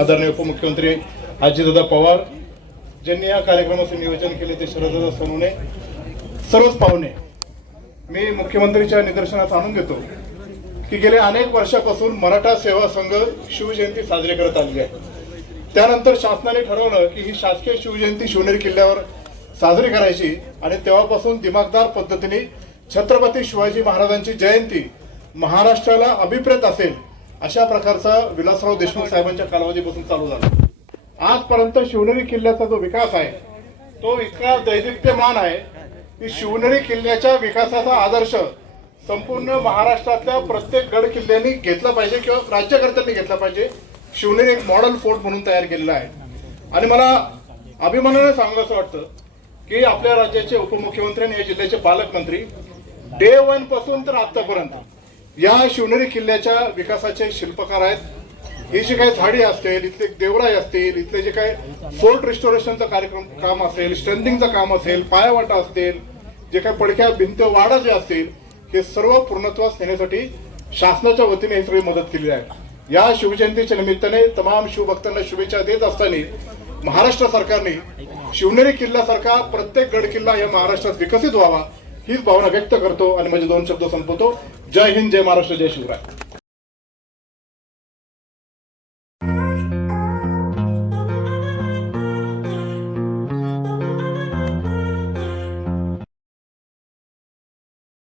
आदरणीय उपमुख्यमंत्री अजितदादा पवार ज्यांनी या कार्यक्रमाचं नियोजन केले ते शरददादा सोनवणे सर्वच पाहुणे मी मुख्यमंत्रीच्या निदर्शनात आणून घेतो की गेल्या अनेक वर्षापासून मराठा सेवा संघ शिवजयंती साजरी करत आलेली आहे त्यानंतर शासनाने ठरवलं की ही शासकीय शिवजयंती शिवनेरी किल्ल्यावर साजरी करायची आणि तेव्हापासून दिमागदार पद्धतीने छत्रपती शिवाजी महाराजांची जयंती महाराष्ट्राला अभिप्रेत असेल अशा प्रकारचा विलासराव देशमुख साहेबांच्या कालावधीपासून चालू झाला आजपर्यंत शिवनेरी किल्ल्याचा जो विकास आहे तो इतका दैदिप्यमान आहे की शिवनेरी किल्ल्याच्या विकासाचा आदर्श संपूर्ण महाराष्ट्रातल्या प्रत्येक गड किल्ल्यांनी घेतला पाहिजे किंवा राज्यकर्त्यांनी घेतला पाहिजे शिवनेरी एक मॉडेल फोर्ट म्हणून तयार केलेला आहे आणि मला अभिमानाने सांगलं असं वाटतं की आपल्या राज्याचे उपमुख्यमंत्री आणि या जिल्ह्याचे पालकमंत्री डे वन पासून तर आतापर्यंत या शिवनेरी किल्ल्याच्या विकासाचे शिल्पकार आहेत ही जी काही झाडी असतील इथले देवराई असतील इथले जे काही फोर्ट रिस्टोरेशनचं कार्यक्रम काम असेल स्ट्रेंथिंगचं काम असेल पायावाटा असतील जे काही पडक्या भिंत वाडा जे असतील हे सर्व पूर्णत्वास नेण्यासाठी शासनाच्या वतीने ही सगळी मदत केली आहे या शिवजयंतीच्या निमित्ताने तमाम शिवभक्तांना शुभेच्छा देत असताना महाराष्ट्र सरकारने शिवनेरी किल्ल्यासारखा प्रत्येक गड किल्ला या महाराष्ट्रात विकसित व्हावा हीच भावना व्यक्त करतो आणि माझे दोन शब्द संपवतो जय हिंद जय महाराष्ट्र जय शिवराय